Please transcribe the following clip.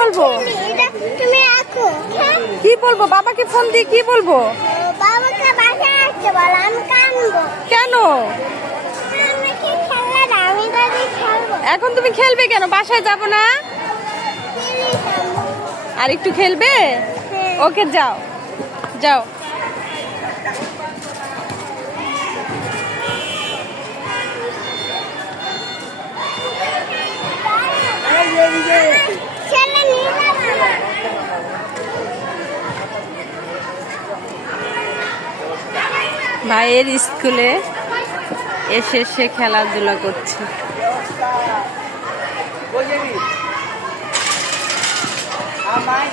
বলবো? তুমি রাখো। কি বলবো? বাবাকে ফোন দিয়ে কি বলবো? বাবাকে বাসায় আসতে বলো, আমি কাঁদবো। কেন? আমাকে খেলা দাও, আমি তাদের খেলবো। এখন তুমি খেলবে কেন? বাসায় যাব না? আর একটু খেলবে? ওকে, যাও যাও। ছেলে নিয়ে যাবো। ভাইয়ের স্কুলে এসে সে খেলাধুলা করছে। Amai